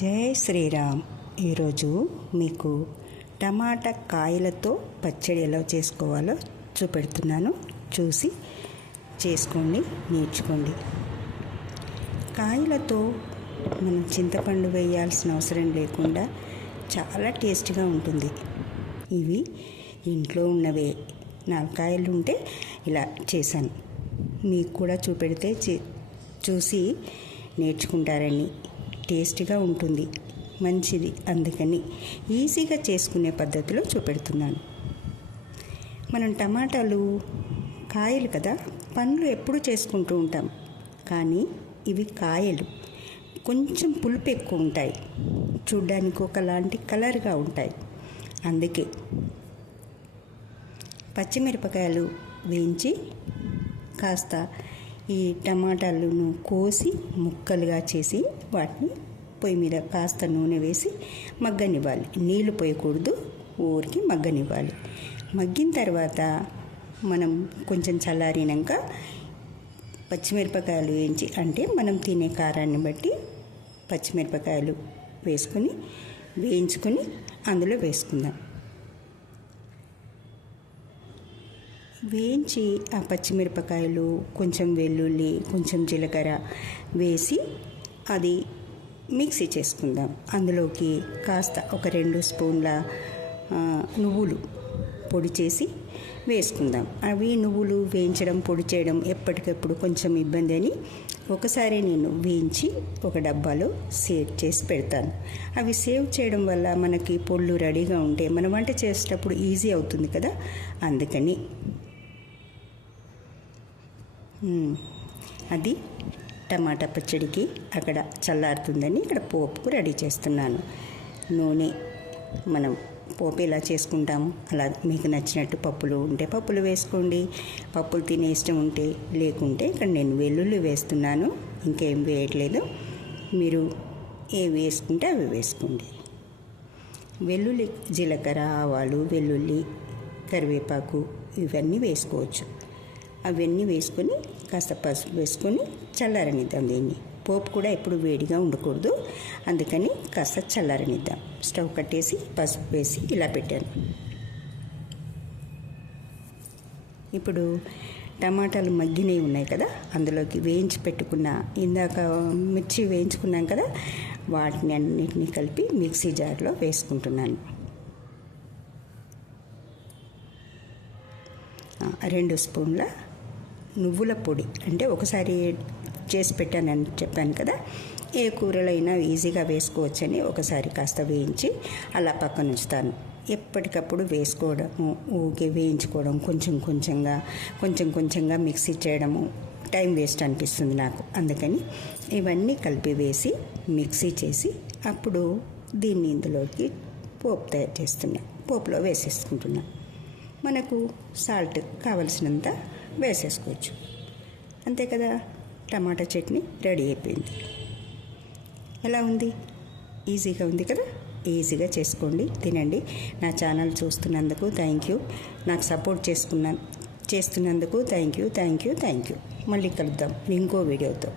జై శ్రీరామ్. ఈరోజు మీకు టమాటా కాయలతో పచ్చడి ఎలా చేసుకోవాలో చూపెడుతున్నాను. చూసి చేసుకోండి, నేర్చుకోండి. కాయలతో మనం చింతపండు వేయాల్సిన అవసరం లేకుండా చాలా టేస్ట్గా ఉంటుంది. ఇవి ఇంట్లో ఉన్నవే 4 కాయలు ఉంటే ఇలా చేశాను. మీకు కూడా చూపెడితే చూసి నేర్చుకుంటారని. టేస్ట్గా ఉంటుంది, మంచిది. అందుకని ఈజీగా చేసుకునే పద్ధతిలో చూపెడుతున్నాను. మనం టమాటాలు కాయలు కదా, పండ్లు ఎప్పుడు చేసుకుంటూ ఉంటాం. కానీ ఇవి కాయలు, కొంచెం పులుపు ఎక్కువ ఉంటాయి, చూడ్డానికి ఒకలాంటి కలర్గా ఉంటాయి. అందుకే పచ్చిమిరపకాయలు వేయించి కాస్త ఈ టమాటాలను కోసి ముక్కలుగా చేసి వాటిని పొయ్యి మీద కాస్త నూనె వేసి మగ్గనివ్వాలి. నీళ్లు పోయకూడదు, ఊరికి మగ్గనివ్వాలి. మగ్గిన తర్వాత మనం కొంచెం చల్లారినాక పచ్చిమిరపకాయలు వేయించి, అంటే మనం తినే కారాన్ని బట్టి పచ్చిమిరపకాయలు వేసుకొని వేయించుకొని అందులో వేసుకుందాం. వేయించి ఆ పచ్చిమిరపకాయలు, కొంచెం వెల్లుల్లి, కొంచెం జీలకర్ర వేసి అది మిక్సీ చేసుకుందాం. అందులోకి కాస్త ఒక 2 స్పూన్ల నువ్వులు పొడి చేసి వేసుకుందాం. అవి నువ్వులు వేయించడం, పొడి చేయడం ఎప్పటికప్పుడు కొంచెం ఇబ్బంది అని ఒకసారి నేను వేయించి ఒక డబ్బాలో సేవ్ చేసి పెడతాను. అవి సేవ్ చేయడం వల్ల మనకి పొళ్ళు రెడీగా ఉంటే మనం వంట చేసేటప్పుడు ఈజీ అవుతుంది కదా. అందుకని అది టమాటా పచ్చడికి అక్కడ చల్లారుతుందని ఇక్కడ పోపుకు రెడీ చేస్తున్నాను. నూనె మనం పోపు ఎలా చేసుకుంటాము అలా మీకు నచ్చినట్టు పప్పులు ఉంటే పప్పులు వేసుకోండి. పప్పులు తినే ఇష్టం ఉంటే, లేకుంటే ఇక్కడ నేను వెల్లుల్లి వేస్తున్నాను, ఇంకేం వేయట్లేదు. మీరు ఏవి వేసుకుంటే అవి వేసుకోండి. వెల్లుల్లి, జీలకర్ర, ఆవాలు, వెల్లుల్లి, కరివేపాకు ఇవన్నీ వేసుకోవచ్చు. అవన్నీ వేసుకొని కాస్త పసుపు వేసుకొని చల్లారనిద్దాం. దీన్ని పోపు కూడా ఎప్పుడు వేడిగా ఉండకూడదు, అందుకని కాస్త చల్లారనిద్దాం. స్టవ్ కట్టేసి పసుపు వేసి ఇలా పెట్టాను. ఇప్పుడు టమాటాలు మగ్గినవి ఉన్నాయి కదా, అందులోకి వేయించి పెట్టుకున్న, ఇందాక మిర్చి వేయించుకున్నాం కదా, వాటిని అన్నిటినీ కలిపి మిక్సీ జార్లో వేసుకుంటున్నాను. 2 స్పూన్ల నువ్వుల పొడి, అంటే ఒకసారి చేసి పెట్టానని చెప్పాను కదా, ఏ కూరలైనా ఈజీగా వేసుకోవచ్చని ఒకసారి కాస్త వేయించి అలా పక్కన ఉంచుతాను. ఎప్పటికప్పుడు వేసుకోవడము, ఊకే వేయించుకోవడం, కొంచెం కొంచెంగా మిక్సీ చేయడము టైం వేస్ట్ అనిపిస్తుంది నాకు. అందుకని ఇవన్నీ కలిపి వేసి మిక్సీ చేసి అప్పుడు దీన్ని ఇందులోకి పోపు తయారు చేస్తున్నా. పోపులో వేసేసుకుంటున్నా. మనకు సాల్ట్ కావలసినంత వేసేసుకోవచ్చు. అంతే కదా, టమాటా చట్నీ రెడీ అయిపోయింది. ఎలా ఉంది? ఈజీగా ఉంది కదా. ఈజీగా చేసుకోండి, తినండి. నా ఛానల్ చూస్తున్నందుకు థ్యాంక్ యూ. నాకు సపోర్ట్ చేస్తున్నందుకు థ్యాంక్ యూ. మళ్ళీ కలుద్దాం ఇంకో వీడియోతో.